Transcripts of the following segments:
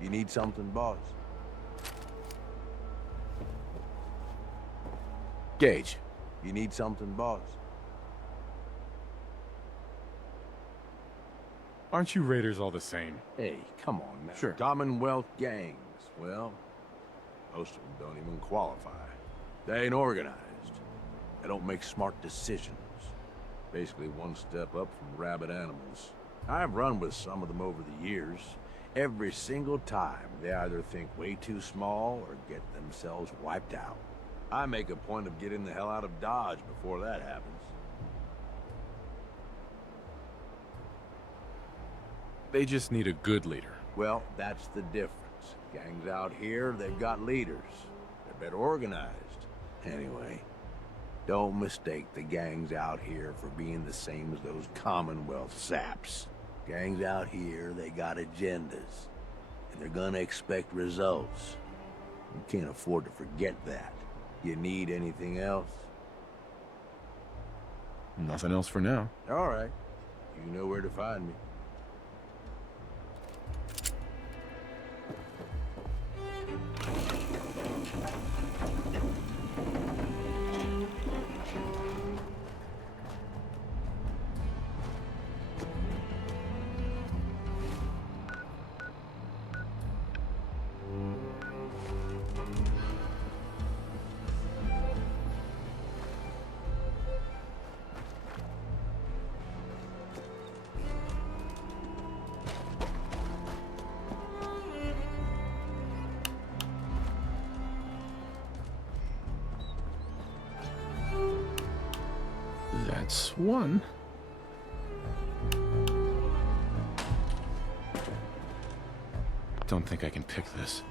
You need something, boss? Gage. You need something, boss? Aren't you Raiders all the same? Hey, come on now. Sure. Commonwealth gangs. Well, most of them don't even qualify. They ain't organized. They don't make smart decisions. Basically one step up from rabid animals. I've run with some of them over the years. Every single time, they either think way too small or get themselves wiped out. I make a point of getting the hell out of Dodge before that happens. They just need a good leader. Well, that's the difference. Gangs out here, they've got leaders. They're better organized. Anyway, don't mistake the gangs out here for being the same as those Commonwealth saps. Gangs out here, they got agendas. And they're gonna expect results. You can't afford to forget that. You need anything else? Nothing else for now. All right. You know where to find me. That's one. Don't think I can pick this.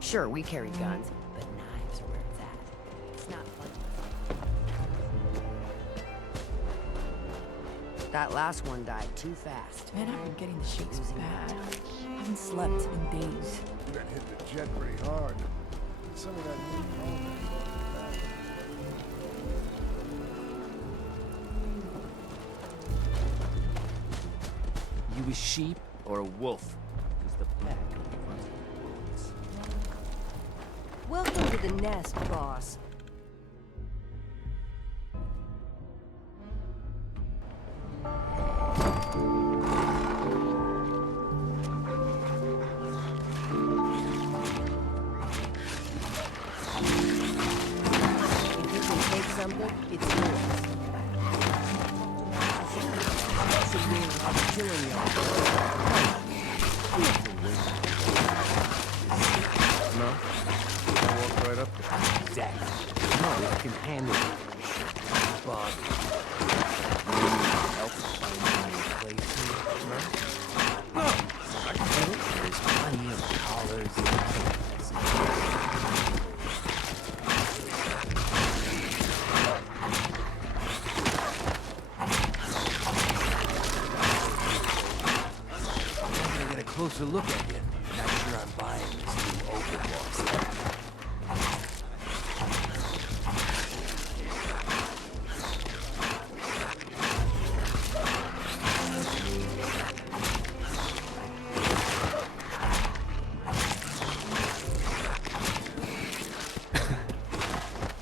Sure, we carry guns, but knives are where it's at. It's not fun. That last one died too fast. Man, I've been getting the shakes bad. I haven't slept in days. Been hit the jet pretty hard. Some of that new You a sheep or a wolf? Because the pack runs with wolves. Welcome to the nest, boss. If you can take something, it's yours. Should be killing you. No? I walked right up there. Exactly. No, I can handle it. Bob. Help find a place here? No. I can do it. There's plenty of collars and canes. I'm gonna get a closer look at you. Not sure I'm buying this new overboss.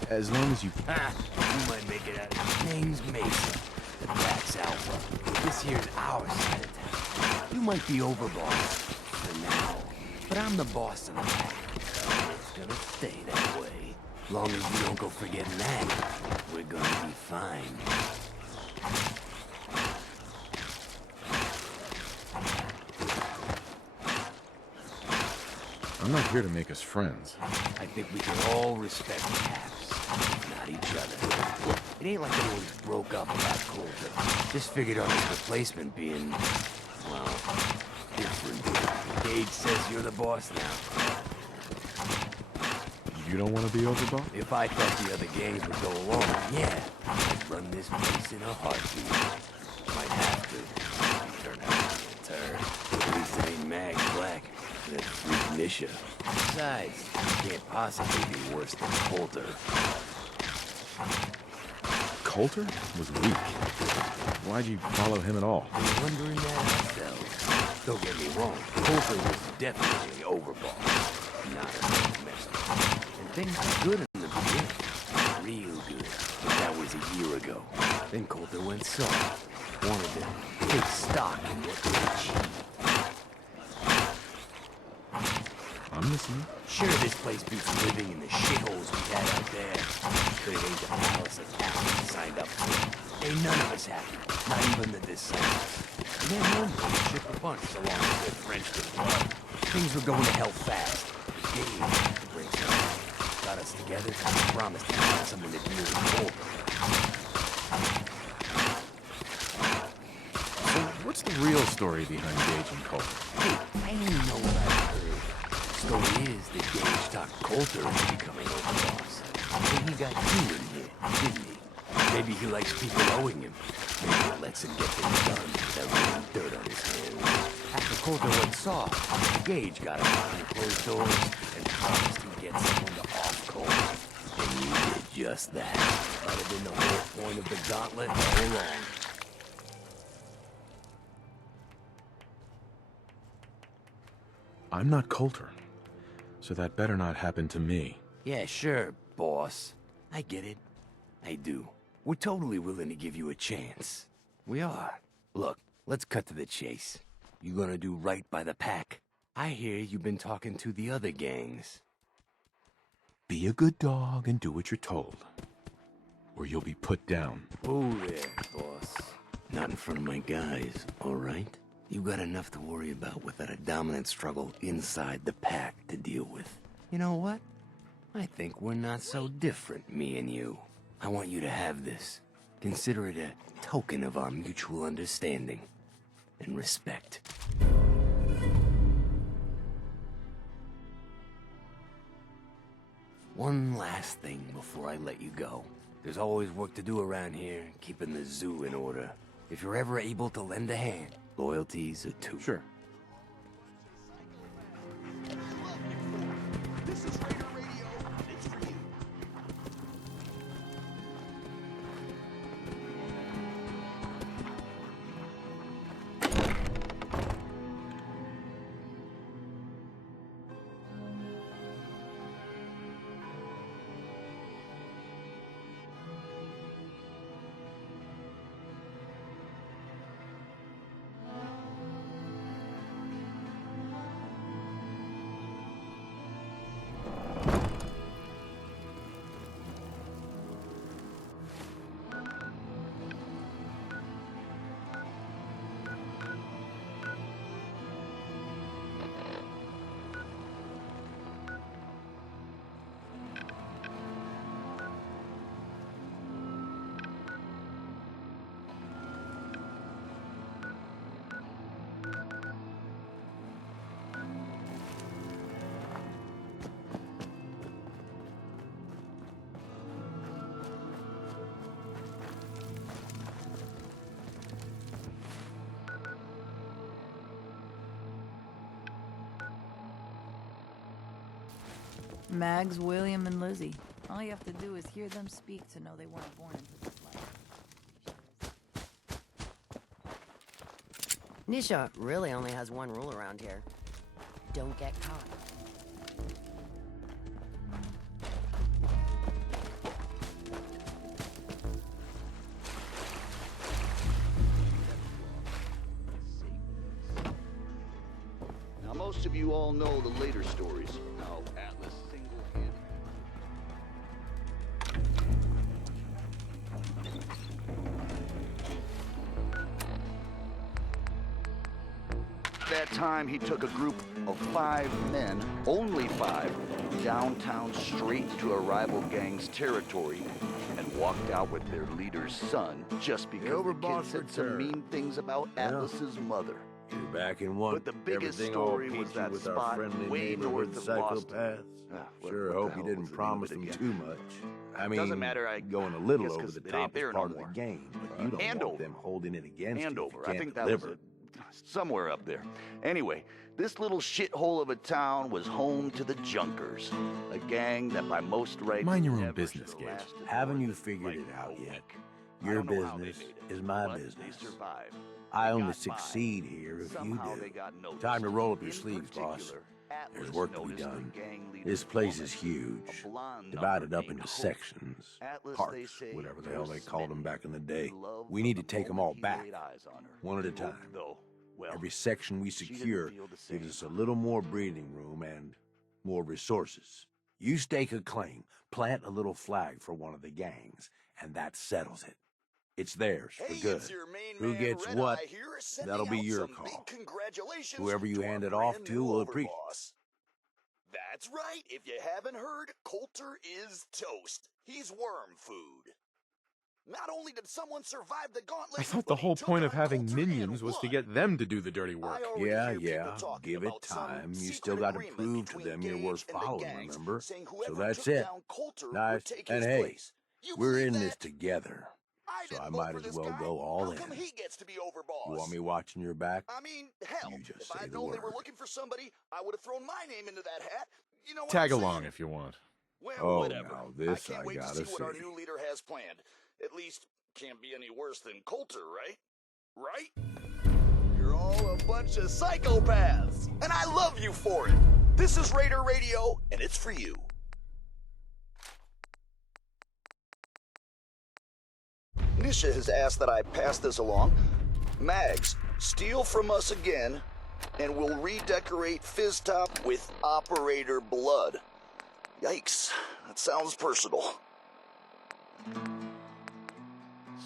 As long as you... Ah, you might make it out. Name's Mason. The back's Alpha. This here's our side of town. You might be overboss for now, but I'm the boss of the back. It's gonna stay that way. Long as you don't go forgetting that, we're gonna be fine. I'm not here to make us friends. I think we can all respect Caps, not each other. It ain't like anyone's broke up about Coulter. Just figured on his replacement being, well, different. Gage says you're the boss now. You don't want to be overboss? If I thought the other gangs would go along, yeah, I'd run this place in a heartbeat. Might have to. Turn out to be a turd. At least it ain't Mag Black. That freak Nisha. Besides, he can't possibly be worse than Coulter. Coulter was weak. Why'd you follow him at all? Been wondering that ourselves. Don't get me wrong, Coulter was definitely overboard. Not a big mess. And things were good in the beginning. Real good. But that was a year ago. Then Coulter went soft. Wanted to take stock in what they achieved. I'm listening. Sure, this place beats living in the shitholes we had out there. But it ain't the palace that Alan signed up for. Ain't none of us happy. Not even the disciples. And their homeboys shook a bunch so long as they're Frenched in blood. Things were going to hell fast. The game had to bring something. Got us together and promised to find someone to deal with Coulter. So, what's the real story behind Gage and Coulter? Hey, I only know what I've heard. Story is that Gage talked Coulter into becoming overboss. Then he got you in here, didn't he? Maybe he likes people owing him. Maybe it lets him get things done without getting dirt on his hands. After Coulter went soft, Gage got him behind closed doors and promised he'd get someone to off Coulter. And you did just that. Might have been the whole point of the gauntlet all along. I'm not Coulter, so that better not happen to me. Yeah, sure, boss. I get it. I do. We're totally willing to give you a chance. We are. Look, let's cut to the chase. You gonna do right by the pack? I hear you've been talking to the other gangs. Be a good dog and do what you're told, or you'll be put down. Oh there, boss. Not in front of my guys, all right? You got enough to worry about without a dominant struggle inside the pack to deal with. You know what? I think we're not so different, me and you. I want you to have this. Consider it a token of our mutual understanding and respect. One last thing before I let you go. There's always work to do around here, keeping the zoo in order. If you're ever able to lend a hand, loyalties are too. Sure. Mags, William, and Lizzie. All you have to do is hear them speak to know they weren't born into this life. Nisha really only has one rule around here. Don't get caught. Now, most of you all know the later stories. How Atlas single-handedly... That time, he took a group of 5 men, only 5, downtown straight into a rival gang's territory and walked out with their leader's son just because the overboss kid said for some terror. mean things about Atlas's mother. You're back in one. But the biggest everything story all was peachy that with our spot friendly way neighborhood north of Boston. psychopaths. What Sure the hope hell you was didn't the name promise of them it again? too much. I mean, Doesn't matter, I going a little guess over 'cause the it ain't top is there part no of the more. game, but you don't Andover. want them holding it against you if you Andover. can't I think that deliver. was somewhere up there. Anyway, this little shithole of a town was home to the Junkers, a gang that by most rights Mind your own never business, should've Gage. lasted Haven't more you than, figured like, it out a yet? week. I Your don't know how they business made it, is my but business. They survived. I They only got by. succeed here if you Somehow do. they got noticed. Time to roll up your In sleeves, boss. particular, There's Atlas work to be noticed the done. gang leader's This place woman, is huge, a blonde divided number up named into Hope. sections, Atlas, parts, they say, whatever the hell they was called them smitten. back in the day. He loved We from need to the take them moment all he back, laid eyes on her. one at a Hope, time. though, well, Every section we she didn't secure feel the gives us a same. little more breathing room and more resources. You stake a claim, plant a little flag for one of the gangs, and that settles it. It's theirs for good. It's your main Who man, gets Red what, Eye here, sending that'll be out your some call. big congratulations Whoever you to our hand it off brand to new will appreciate overboss. That's right. If you haven't heard, Coulter is toast. He's worm food. Not only did someone survive the gauntlet, I thought but the he whole took point of on having Coulter and minions was to won. get them to do the dirty work. I already Yeah, hear people yeah, talking give it about some time. You secret still got to agreement prove to between them you're worth Gage and the following, gangs, remember? saying So whoever that's took it. down Coulter Nice. would take And his hey, place. You we're believe in that? this together, I so didn't I vote might for as this well guy. go all How in. come he gets to be overboss? You want me watching your back? I mean, hell, You just if say I'd the known they were word. looking for somebody, I would have thrown my name into that hat. You know what Tag I'm along saying? if you want. Well, Oh, whatever. now this I can't I wait to gotta see what our see. new leader has planned. At least, can't be any worse than Coulter, right? Right? You're all a bunch of psychopaths, and I love you for it. This is Raider Radio, and it's for you. Nisha has asked that I pass this along. Mags, steal from us again, and we'll redecorate Fizztop with Operator Blood. Yikes, that sounds personal.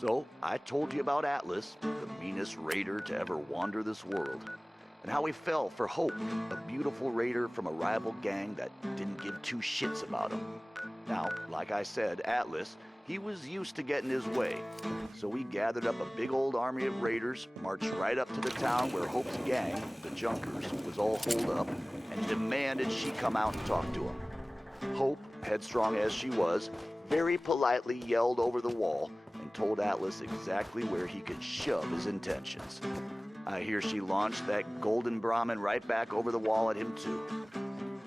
So, I told you about Atlas, the meanest raider to ever wander this world, and how he fell for Hope, a beautiful raider from a rival gang that didn't give two shits about him. Now, like I said, Atlas, he was used to getting his way, so he gathered up a big old army of raiders, marched right up to the town where Hope's gang, the Junkers, was all holed up, and demanded she come out and talk to him. Hope, headstrong as she was, very politely yelled over the wall and told Atlas exactly where he could shove his intentions. I hear she launched that golden Brahmin right back over the wall at him too.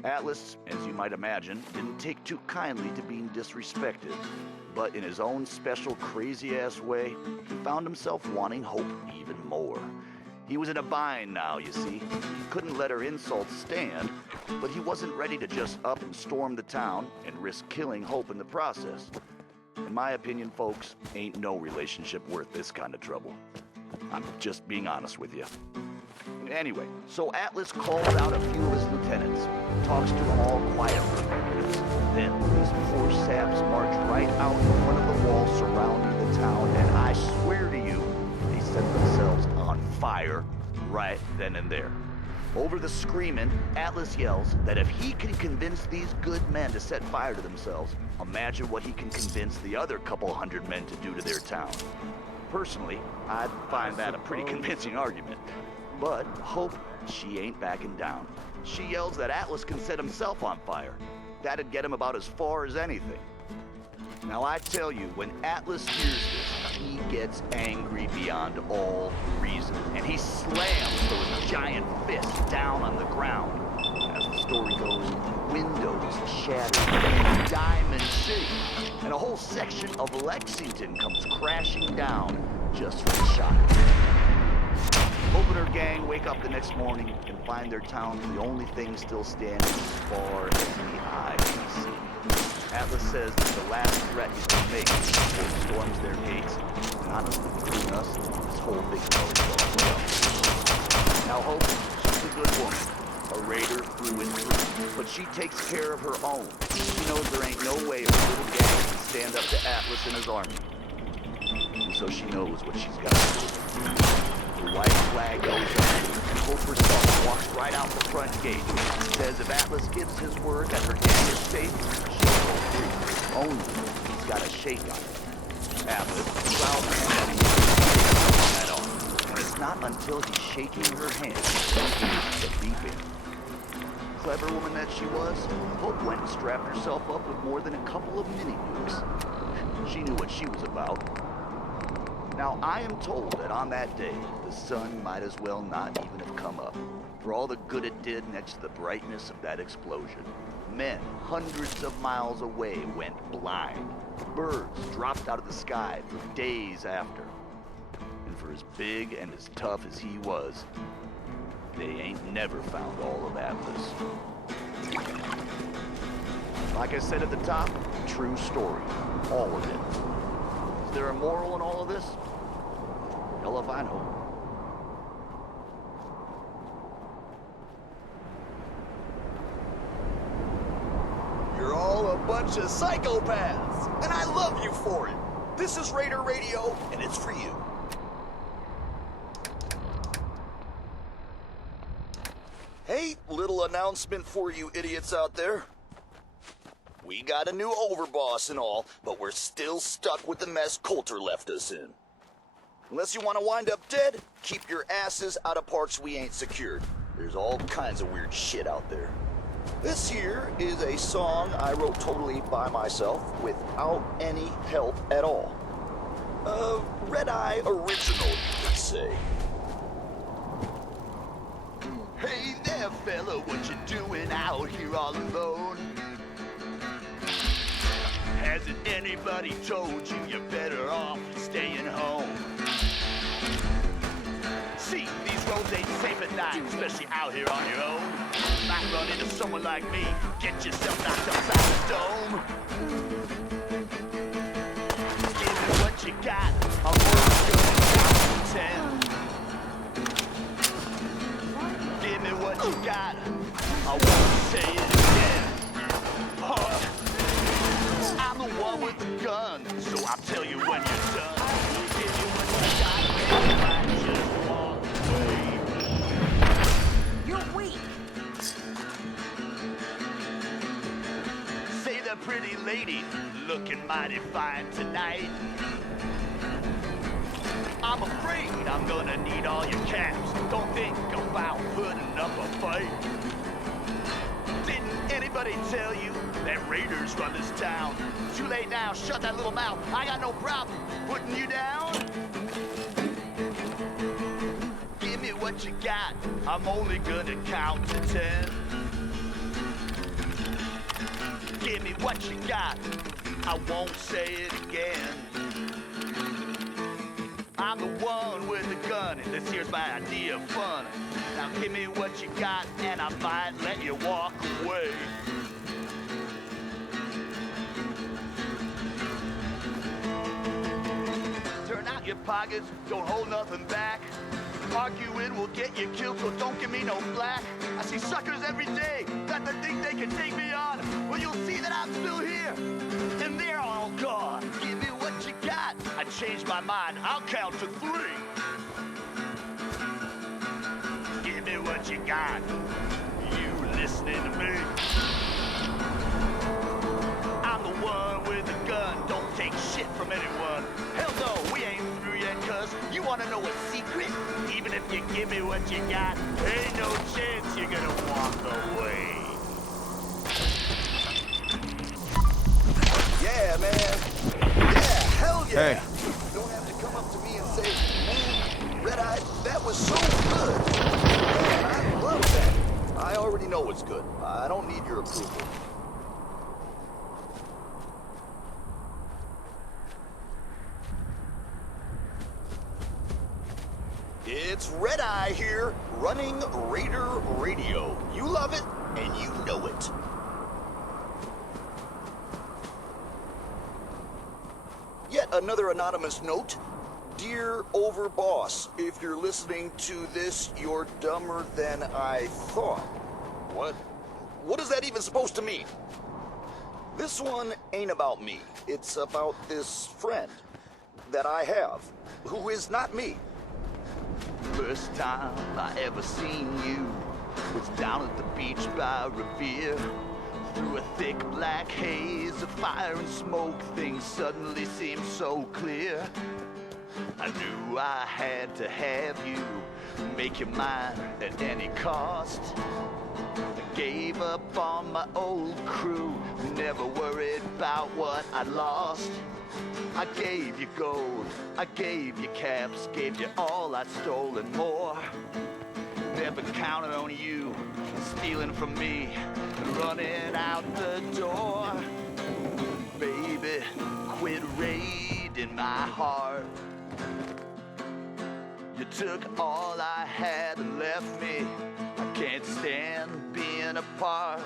Atlas, as you might imagine, didn't take too kindly to being disrespected, but in his own special crazy-ass way, he found himself wanting Hope even more. He was in a bind now, you see. He couldn't let her insults stand, but he wasn't ready to just up and storm the town and risk killing Hope in the process. In my opinion, folks, ain't no relationship worth this kind of trouble. I'm just being honest with you. Anyway, so Atlas calls out a few of his lieutenants, talks to them all quietly for minutes. Then these poor saps march right out in front of the wall surrounding the town, and I swear to you, they set themselves on fire right then and there. Over the screaming, Atlas yells that if he can convince these good men to set fire to themselves, imagine what he can convince the other couple hundred men to do to their town. Personally, I'd find that a pretty convincing argument. But Hope, she ain't backing down. She yells that Atlas can set himself on fire. That'd get him about as far as anything. Now I tell you, when Atlas hears this, he gets angry beyond all reason, and he slams those giant fists down on the ground. As the story goes, windows shatter in Diamond City, and a whole section of Lexington comes crashing down just for the shot. Hope and her gang wake up the next morning and find their town the only thing still standing as far as the eye can see. Atlas says that the last threat he's going to make before he storms their gates. And honestly, between us, this whole thing's already gone well. Now Hope, she's a good woman, a raider through and through, but she takes care of her own. She knows there ain't no way her little gang can stand up to Atlas and his army. And so she knows what she's got to do. The white flag goes up, and Hope herself walks right out the front gate. Says if Atlas gives his word that her gang is safe, she'll go free. Only he's got a shake on it. Atlas, proud man, that on. And it's not until he's shaking her hand that he hears the beeping. Clever woman that she was, Hope went and strapped herself up with more than a couple of mini nukes. She knew what she was about. Now, I am told that on that day, the sun might as well not even have come up, for all the good it did next to the brightness of that explosion. Men hundreds of miles away went blind. Birds dropped out of the sky for days after. And for as big and as tough as he was, they ain't never found all of Atlas. Like I said at the top, true story. All of it. Is there a moral in all of this? Hell if I know. You're all a bunch of psychopaths, and I love you for it. This is Raider Radio, and it's for you. Hey, little announcement for you idiots out there. We got a new overboss and all, but we're still stuck with the mess Coulter left us in. Unless you want to wind up dead, keep your asses out of parts we ain't secured. There's all kinds of weird shit out there. This here is a song I wrote totally by myself without any help at all. A Red-Eye original, you could say. Hey there, fella, what you doing out here all alone? Hasn't anybody told you you're better off staying home? See, these roads ain't safe at night, especially out here on your own. Might run into someone like me, get yourself knocked upside the dome. Give me what you got, I'm only gonna count to 10. Give me what you got, I won't say it again. I'm the one with the gun, so I'll tell you when you're done. Give me what you got, and you might just walk away. You're weak. Say the pretty lady, looking mighty fine tonight. I'm afraid I'm gonna need all your caps. Don't think about putting up a fight. Didn't anybody tell you that raiders run this town? Too late now, shut that little mouth. I got no problem putting you down. Give me what you got, I'm only gonna count to 10. Give me what you got, I won't say it again. I'm the one with the gun, and this here's my idea of fun. Now give me what you got, and I might let you walk away. Turn out your pockets, don't hold nothing back. Arguing will get you killed, so don't give me no flack. I see suckers every day that they think they can take me on. Well, you'll see that I'm still here, and they're all gone. Give me what you got. I changed my mind, I'll count to 3. Give me what you got. You listening to me? I'm the one with the gun, don't take shit from anyone. Hell no, we ain't through yet, cuz you wanna know a secret? Even if you give me what you got, ain't no chance you're gonna walk away. Yeah, man. Yeah, hell yeah. Hey. You don't have to come up to me and say, man, Red-Eye, that was so good. Man, I love that. I already know it's good. I don't need your approval. It's Red-Eye here, running Raider Radio. You love it, and you know it. Yet another anonymous note. Dear Overboss, if you're listening to this, you're dumber than I thought. What? What is that even supposed to mean? This one ain't about me. It's about this friend that I have, who is not me. First time I ever seen you was down at the beach by Revere. Through a thick black haze of fire and smoke, things suddenly seemed so clear. I knew I had to have you, make you mine at any cost. I gave up on my old crew, never worried about what I lost. I gave you gold, I gave you caps, gave you all I'd stolen more. Never counted on you, stealing from me, and running out the door. Baby, quit raiding my heart. You took all I had and left me. I can't stand being apart.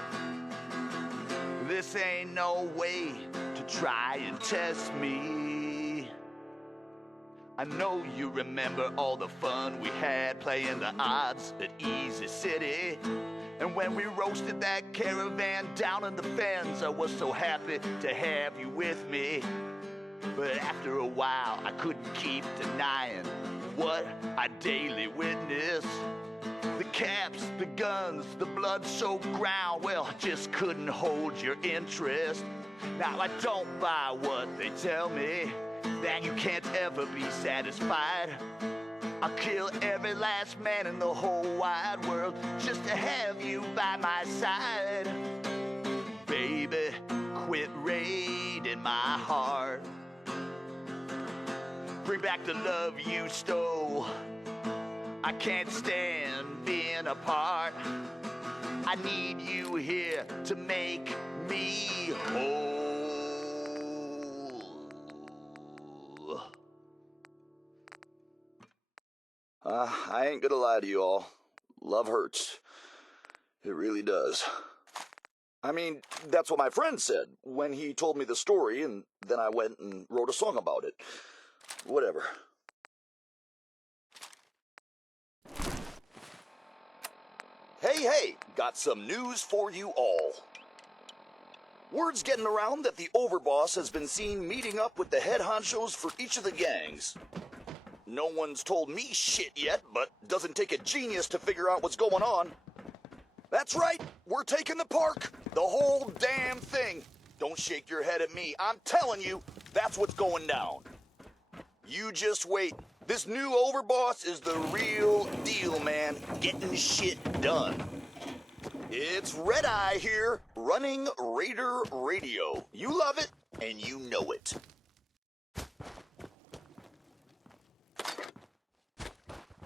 This ain't no way to try and test me. I know you remember all the fun we had playing the odds at Easy City. And when we roasted that caravan down in the fens, I was so happy to have you with me. But after a while, I couldn't keep denying what I daily witness. The caps, the guns, the blood-soaked ground, well, I just couldn't hold your interest. Now I don't buy what they tell me, that you can't ever be satisfied. I'll kill every last man in the whole wide world just to have you by my side. Baby, quit raiding my heart. Bring back the love you stole. I can't stand being apart. I need you here to make me whole. I ain't gonna lie to you all. Love hurts. It really does. I mean, that's what my friend said when he told me the story, and then I went and wrote a song about it. Whatever. Hey, got some news for you all. Word's getting around that the overboss has been seen meeting up with the head honchos for each of the gangs. No one's told me shit yet, but doesn't take a genius to figure out what's going on. That's right, we're taking the park. The whole damn thing. Don't shake your head at me. I'm telling you, that's what's going down. You just wait. This new overboss is the real deal, man. Getting shit done. It's Red Eye here, running Raider Radio. You love it, and you know it.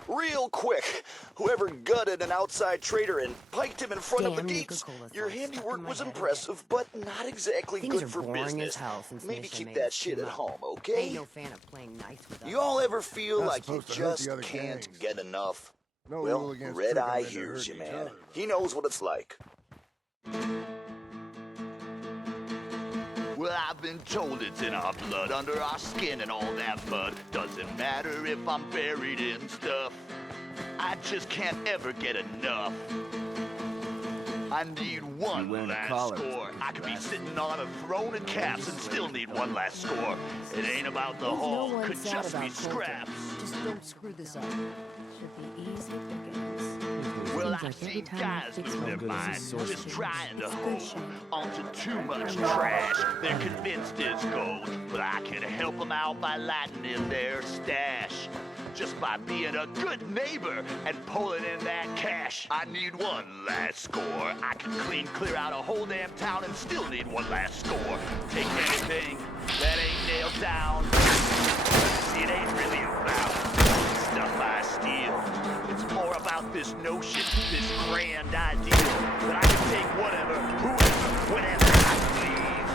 Real quick, whoever gutted an outside trader and piked him in front of the gates, your handiwork was impressive, but not exactly good for business. Maybe keep that shit at home, okay? Ain't no fan of playing nice with us. You all ever feel Not like you supposed to hurt just the other can't gangs. get enough? No Well, rule against Red tricking Eye men to hears hurt you, each man. other. He knows what it's like. Well, I've been told it's in our blood, under our skin and all that mud. Doesn't matter if I'm buried in stuff. I just can't ever get enough. I need one last score. I could be sitting on a throne of caps and still need one last score. It ain't about the haul, could just be scraps. Just don't screw this up. Should be easy pickings. Well, Seems I've like seen every time I guys fix lose one their good as a minds, source just of trying to It's good hold shit. onto too much trash. They're convinced it's gold, but I can help them out by lightening their stash. Just by being a good neighbor and pulling in that cash. I need one last score. I can clear out a whole damn town and still need one last score. Take anything that ain't nailed down. See, it ain't really about stuff I steal. It's more about this notion, this grand ideal, that I can take whatever, whoever, whenever I please.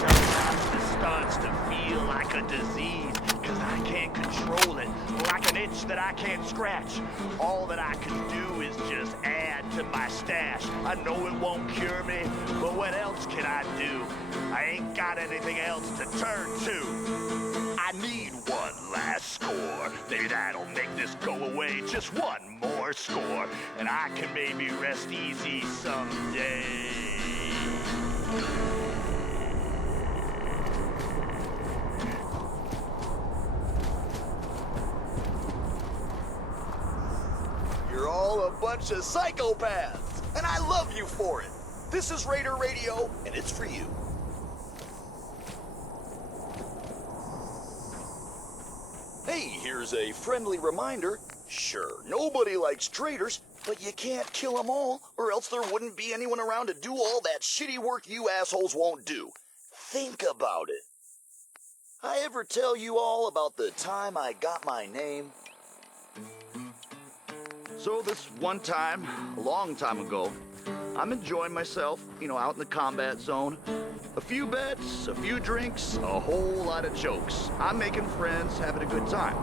Sometimes this starts to feel like a disease, cause I can't control it, like an itch that I can't scratch. All that I can do is just add to my stash. I know it won't cure me, but what else can I do? I ain't got anything else to turn to. I need one last score. Maybe that'll make this go away. Just one more score, and I can maybe rest easy someday. You're all a bunch of psychopaths, and I love you for it. This is Raider Radio, and it's for you. Hey, here's a friendly reminder. Sure, nobody likes traitors, but you can't kill them all, or else there wouldn't be anyone around to do all that shitty work you assholes won't do. Think about it. I ever tell you all about the time I got my name? So this one time, a long time ago, I'm enjoying myself, out in the combat zone. A few bets, a few drinks, a whole lot of jokes. I'm making friends, having a good time.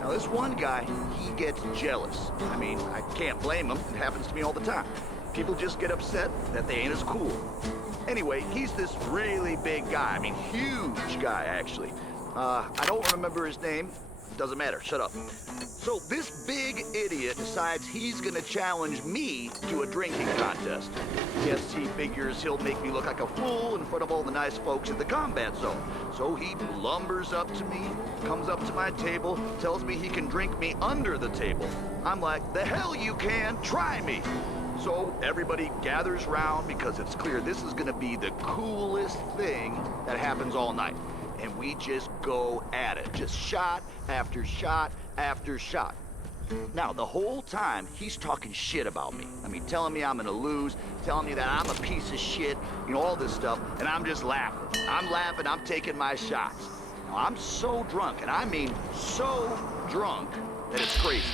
Now this one guy, he gets jealous. I mean, I can't blame him. It happens to me all the time. People just get upset that they ain't as cool. Anyway, he's this really big guy. I mean, huge guy, actually. I don't remember his name. Doesn't matter, shut up. So this big idiot decides he's gonna challenge me to a drinking contest. Yes, he figures he'll make me look like a fool in front of all the nice folks at the combat zone. So he lumbers up to me, comes up to my table, tells me he can drink me under the table. I'm like, the hell you can, try me. So everybody gathers round because it's clear this is gonna be the coolest thing that happens all night. And we just go at it, just shot after shot after shot. Now, the whole time, he's talking shit about me. I mean, telling me I'm gonna lose, telling me that I'm a piece of shit, all this stuff, and I'm just laughing. I'm laughing, I'm taking my shots. Now, I'm so drunk, and I mean so drunk, that it's crazy.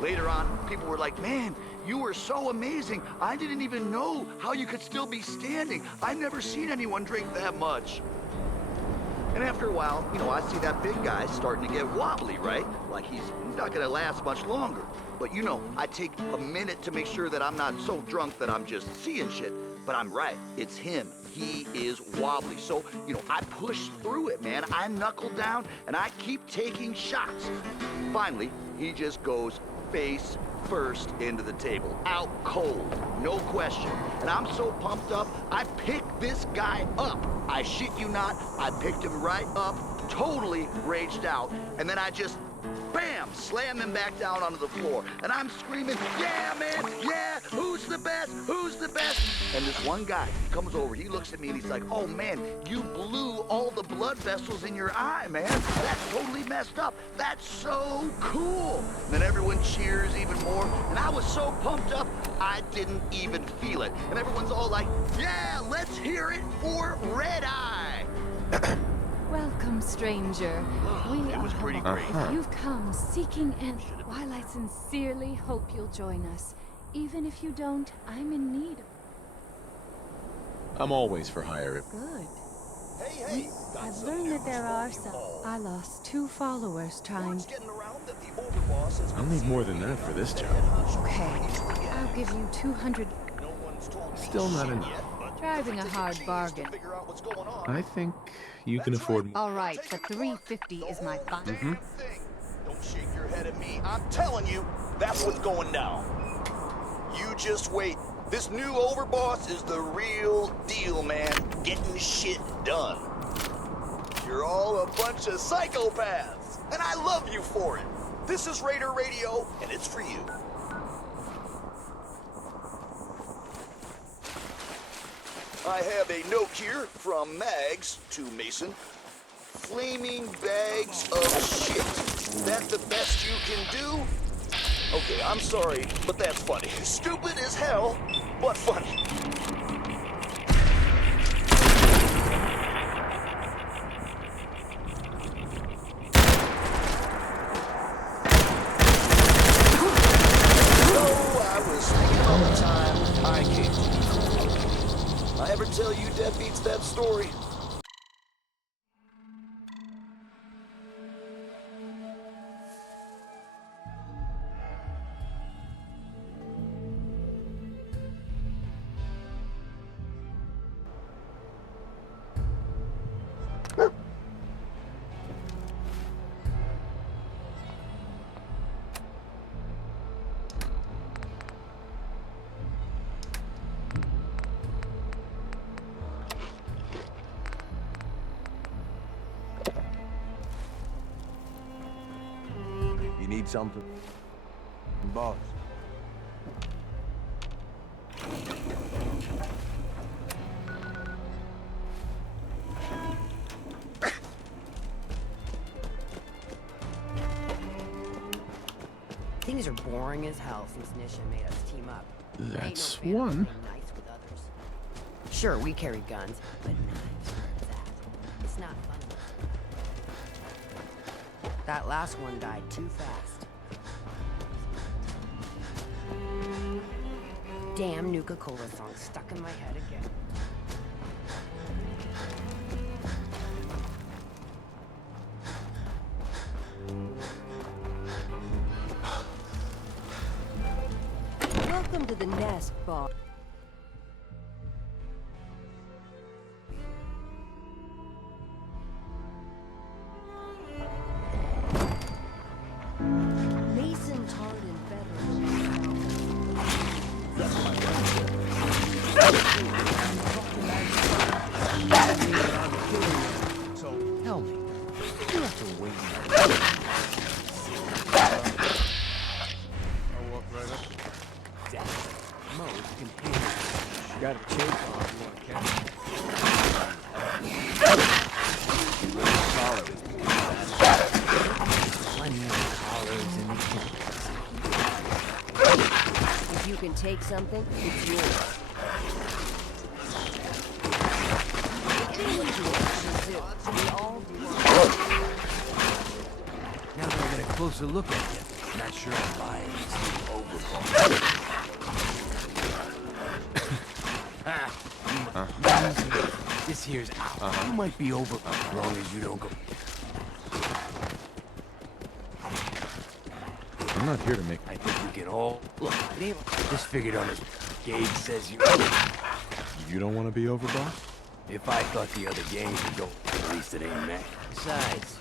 Later on, people were like, man, you were so amazing. I didn't even know how you could still be standing. I've never seen anyone drink that much. And after a while, I see that big guy starting to get wobbly, right? Like he's not gonna last much longer. But I take a minute to make sure that I'm not so drunk that I'm just seeing shit. But I'm right, it's him. He is wobbly. So, I push through it, man. I knuckle down and I keep taking shots. Finally, he just goes face first into the table. Out cold, no question. And I'm so pumped up, I pick this guy up. I shit you not, I picked him right up, totally raged out, and then I just, bam, slam him back down onto the floor. And I'm screaming, yeah, man, yeah, who's the best, who's the best? And this one guy, he comes over, he looks at me and he's like, oh man, you blew all the blood vessels in your eye, man. That's totally messed up. That's so cool. And then everyone cheers even more. And I was so pumped up, I didn't even feel it. And everyone's all like, yeah, let's hear it for Red Eye. Welcome, stranger. It was pretty great. If you've come seeking and while I sincerely hope you'll join us, even if you don't, I'm in need of I'm always for hire. good. Hey, I've learned that there are some. I lost 2 followers trying. Word's getting around that the overboss has I'll need more than that for this job. Okay, I'll give you 200. No one's told me Still not shit enough. yet, but Driving a hard cheese to bargain. figure out what's going on. I think you can afford more. All right, but 350 is my Damn final. thing. Don't shake your head at me. I'm telling you, that's what's going down. You just wait. This new overboss is the real deal, man. Getting shit done. You're all a bunch of psychopaths, and I love you for it. This is Raider Radio, and it's for you. I have a note here from Mags to Mason. Flaming bags of shit. That the best you can do? Okay, I'm sorry, but that's funny. Stupid as hell, but funny. I was thinking all the time I came to you. I ever tell you deadbeats that story? You need something? Boss. Things are boring as hell since Nisha made us team up. I ain't no That's fan of one. being nice with others. Sure, we carry guns, but knives are that. It's not fun enough. That last one died too fast. Damn Nuka-Cola song stuck in my head again. Welcome to the nest, boss. Mason, Tard, and So, tell me, you have to wait. I'll walk right up. Exactly. Most containers. You got a chainsaw if you want to catch it. Plenty of collars in the If you can take something, it's yours. We all do. Now that I get a closer look at you, I'm not sure I'm buying this overboard. This here's out. You might be over as long as you don't go. I'm not here to make... I think we can all look. It ain't just figured on this. Gage says you. You don't want to be overboss? If I thought the other gang could go, at least it ain't Mac. Besides,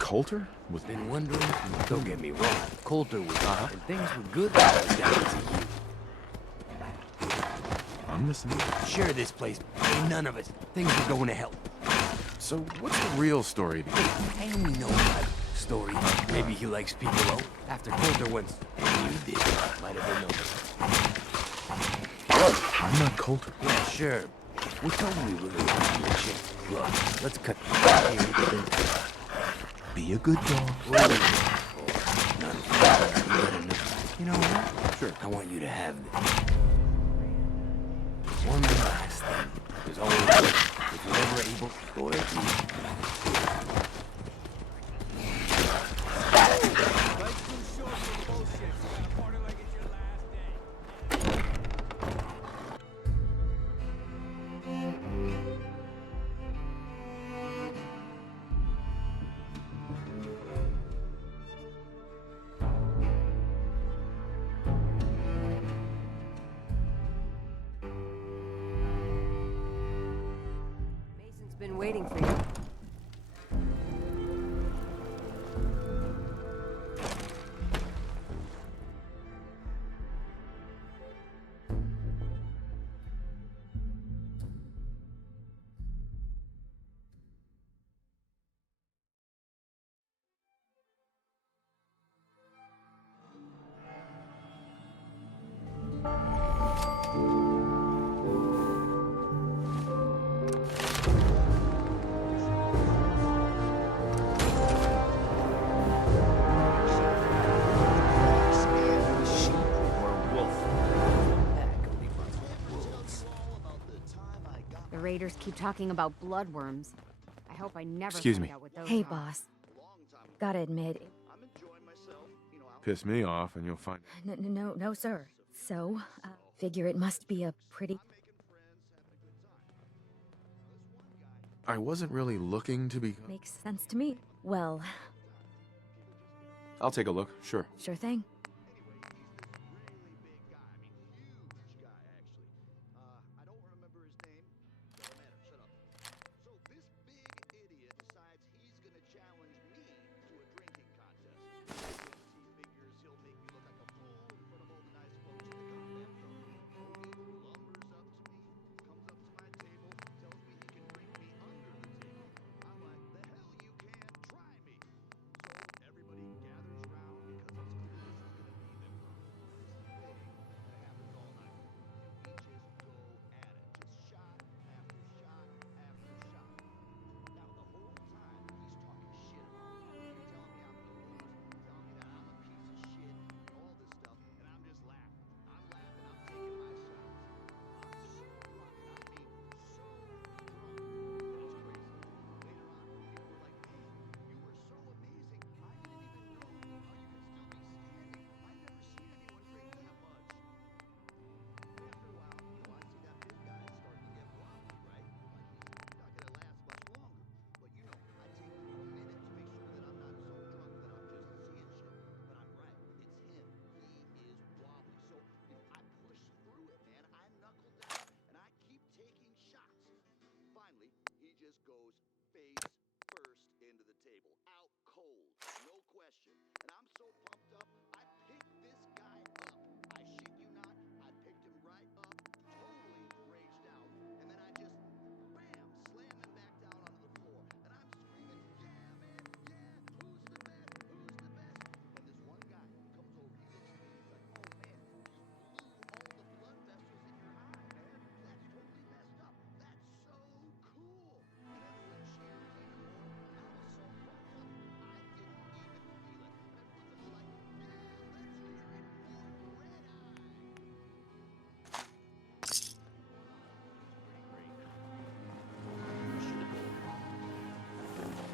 Coulter? Was been wondering. Don't get me wrong. Coulter was and things were good when I was down to you. I'm listening. Sure, this place ain't none of us. Things are going to hell. So what's the real story? And we know about the story. Maybe he likes people low. After Coulter went, and you did. Might have been no. I'm not Coulter. Yeah, sure. We're totally willing to give you a chance. Look, let's cut here. Be a good dog. You know what? Sure. I want you to have this. One last thing. There's always, if you're ever able, loyalty. Mason's been waiting for you. The raiders keep talking about bloodworms. I hope I never Excuse find me. out what those Hey, are. boss. Gotta admit, Piss me off and you'll find... no, sir. So, figure it must be a pretty... I wasn't really looking to be... Makes sense to me. Well, I'll take a look, sure. sure thing.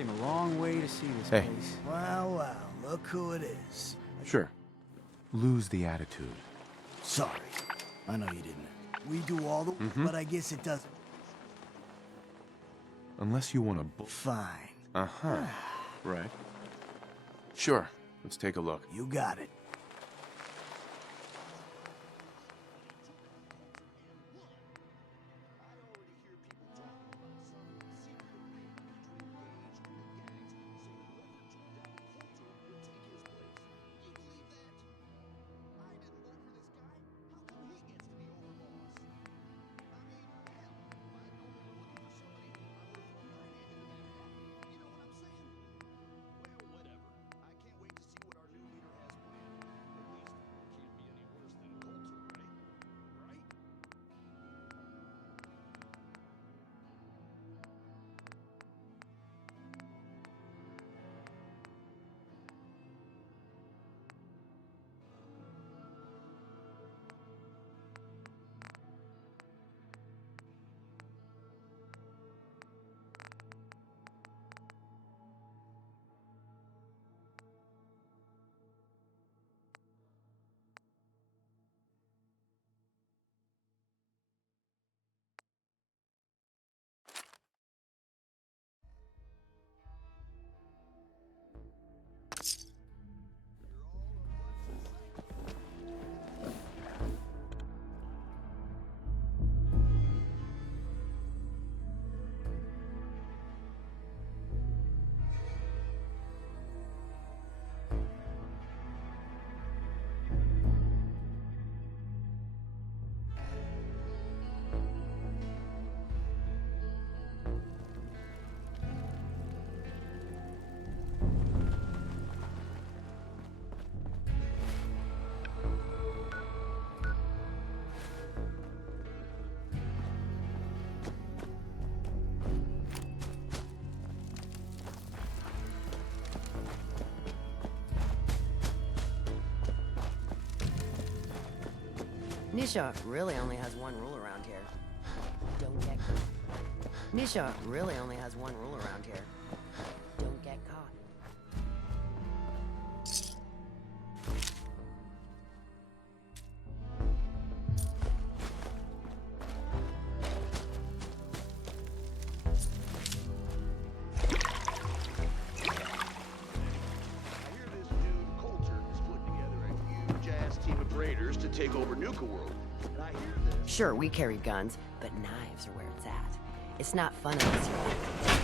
Came a long way to see this Hey. place. Wow, wow, look who it is. Sure. Lose the attitude. Sorry. I know you didn't. We do all the but I guess it doesn't. Unless you want to... Fine. Uh-huh. Right. Sure. Let's take a look. You got it. Nisha really only has one rule around here. Don't get caught. Nisha really only has one rule around here. Don't get caught. Raiders to take over Nuka World. And I hear this. Sure, we carry guns, but knives are where it's at. It's not fun unless you're...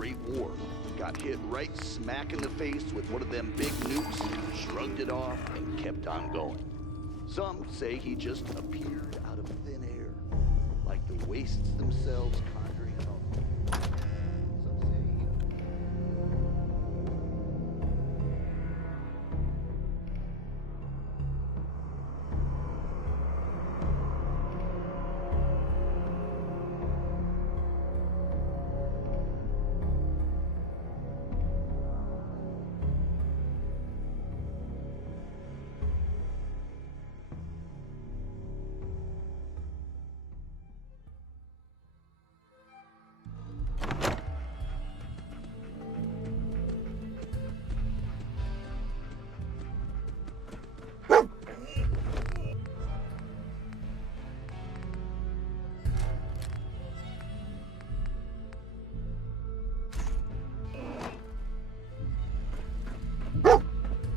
Great War. Got hit right smack in the face with one of them big nukes, shrugged it off, and kept on going. Some say he just appeared out of thin air, like the wastes themselves conjuring up. Some say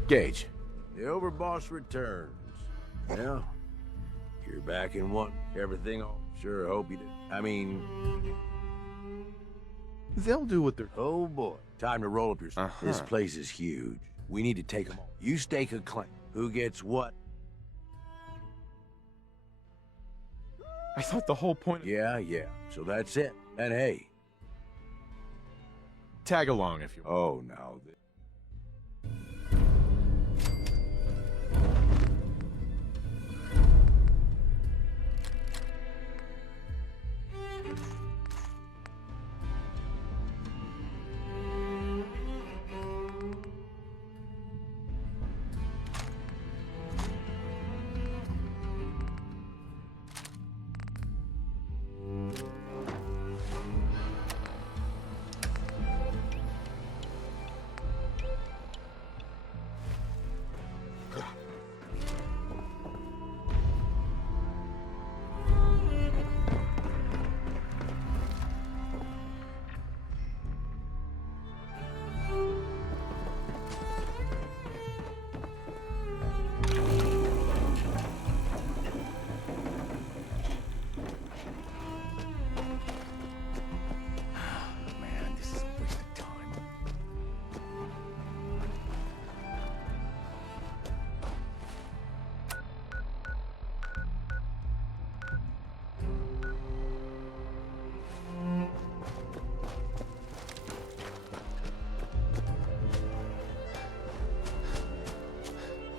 Gage, the overboss returns. Yeah, you're back in one. Everything all. Sure hope you did. I mean, They'll do what they're... oh boy. Time to roll up your... This place is huge. We need to take them all. You stake a claim. Who gets what? I thought the whole point... Yeah. So that's it. And hey. Tag along if you want. Oh, now... Man, this is a waste of time.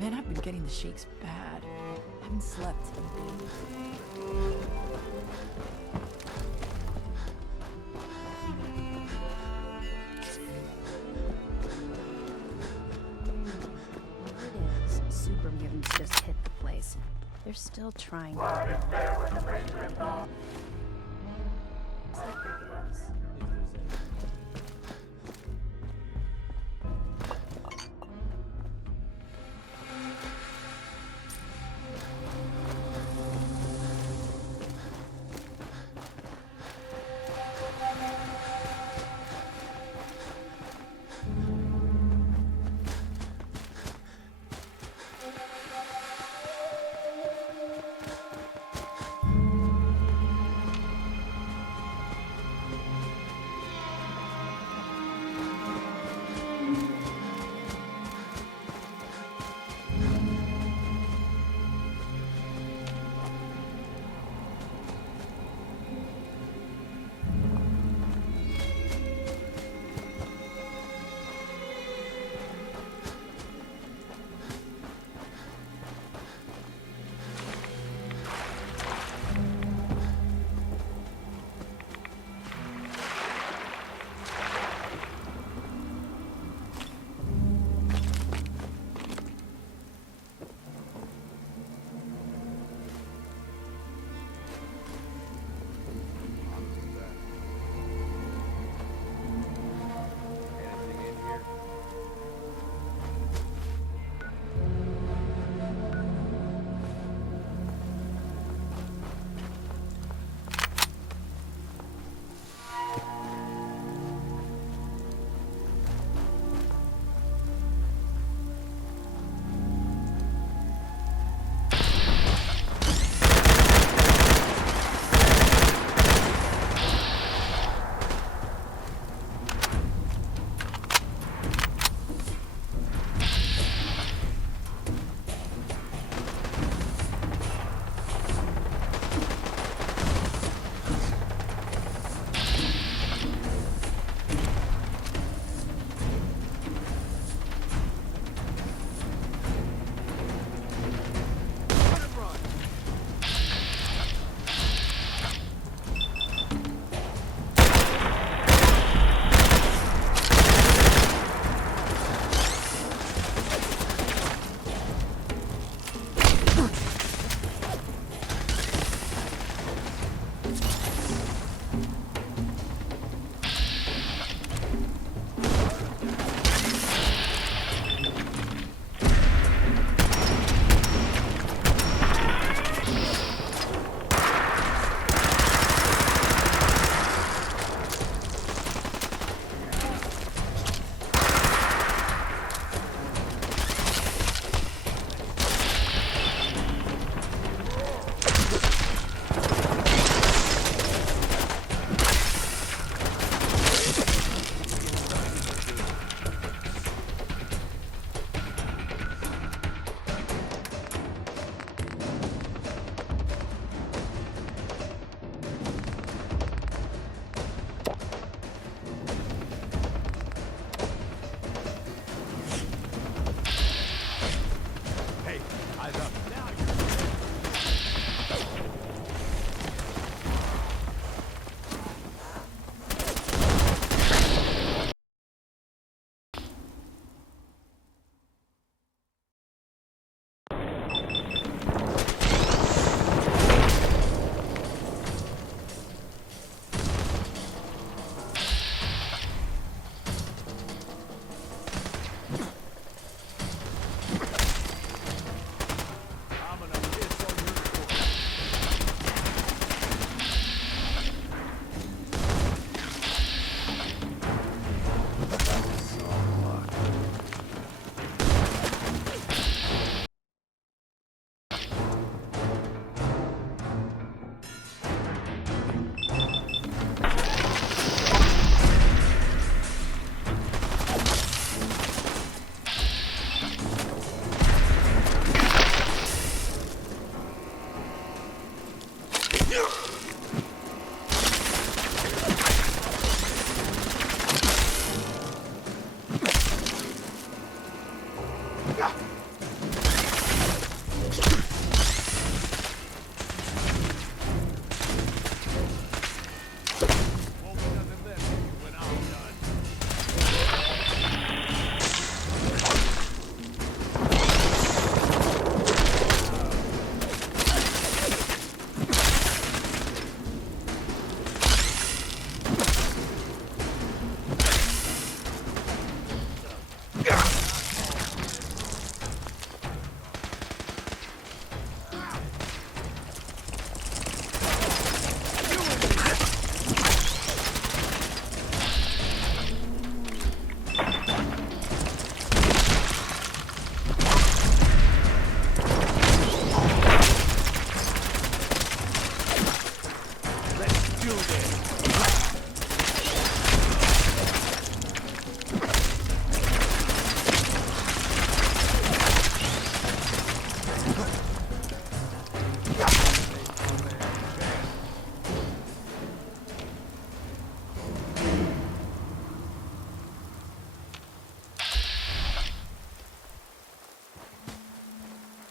Man, I've been getting the shakes bad. I haven't slept in days. It is. Super mutants just hit the place. They're still trying to...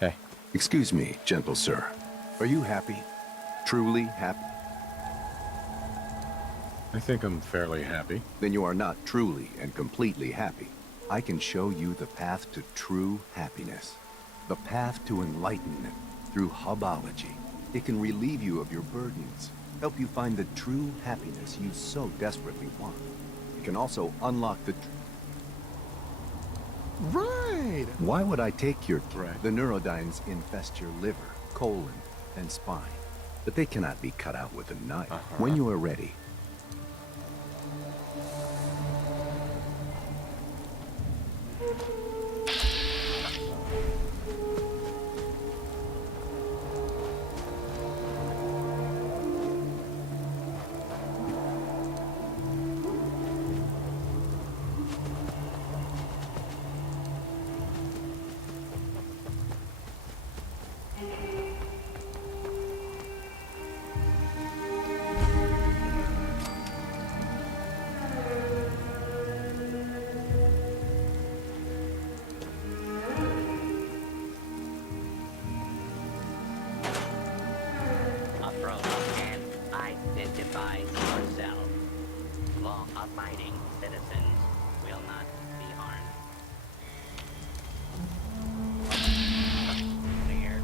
Hey. Excuse me, gentle sir. Are you happy? Truly happy? I think I'm fairly happy. Then you are not truly and completely happy. I can show you the path to true happiness. The path to enlightenment through hubology. It can relieve you of your burdens, help you find the true happiness you so desperately want. It can also unlock the Right! Why would I take your key? Right. The neurodynes infest your liver, colon, and spine. But they cannot be cut out with a knife. When you are ready, Approach and identify yourself. Law-abiding citizens will not be harmed. Clear.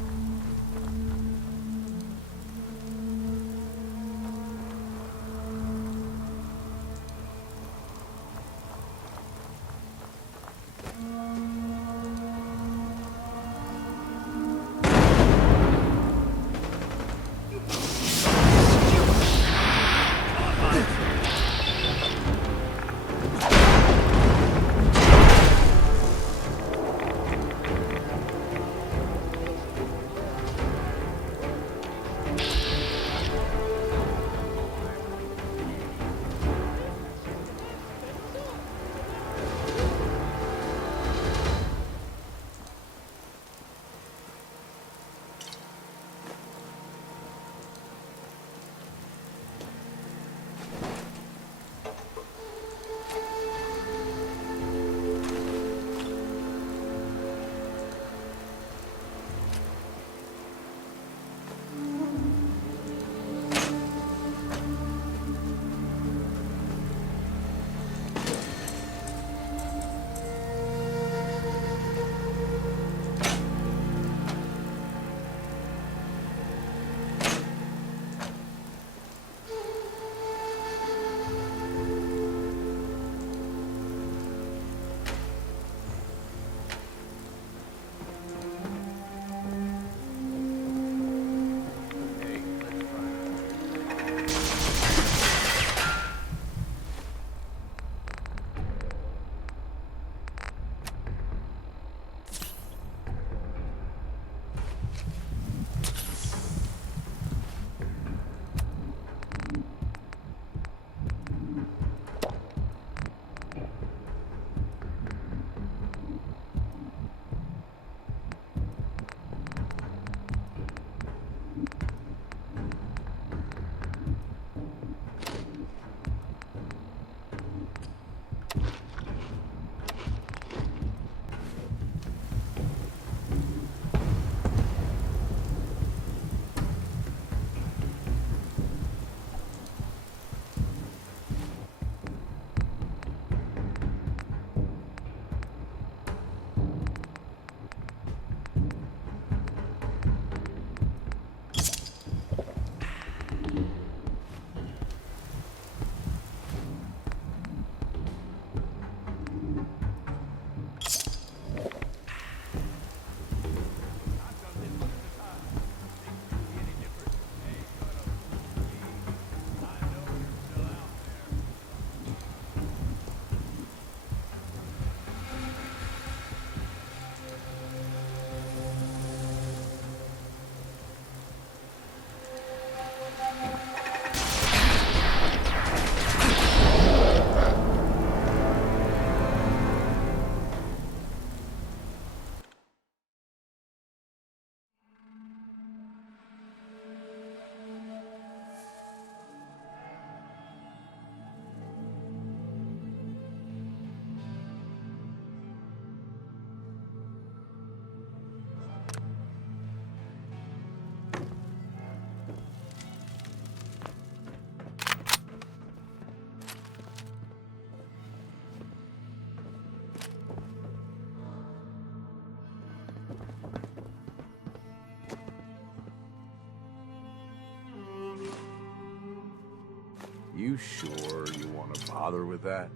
You sure you want to bother with that?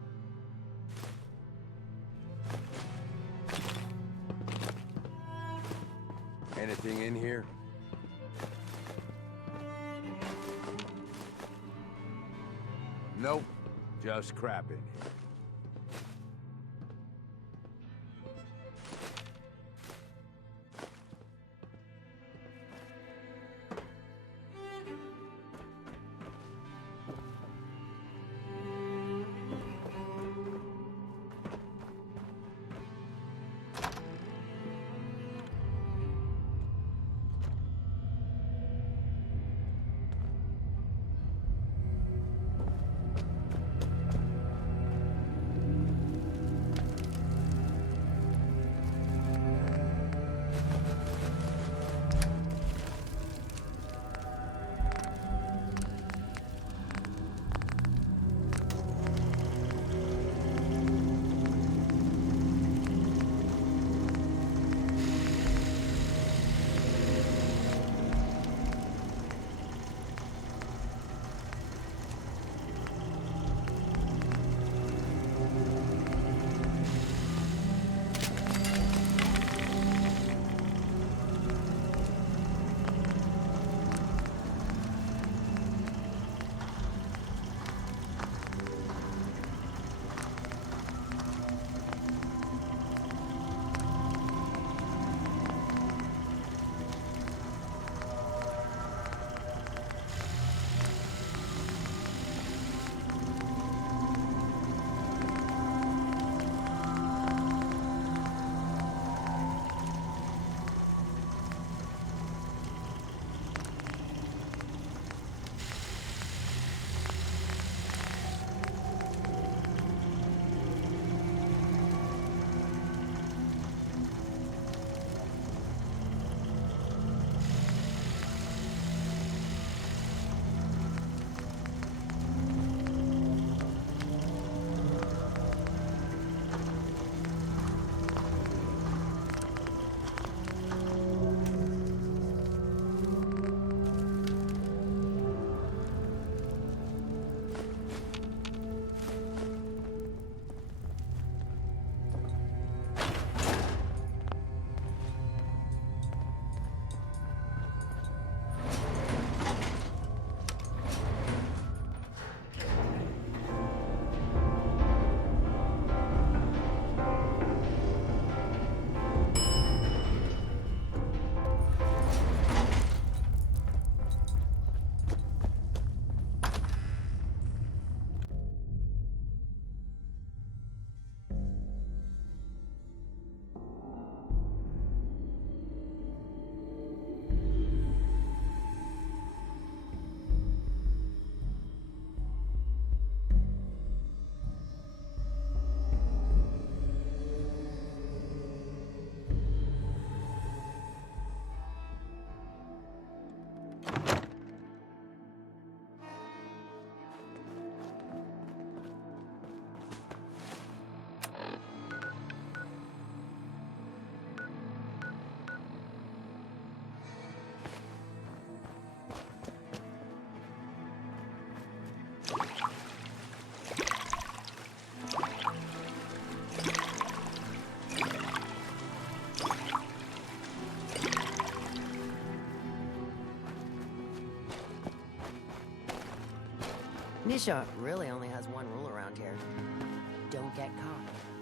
Anything in here? Nope, just crap in here. Nisha really only has one rule around here. Don't get caught.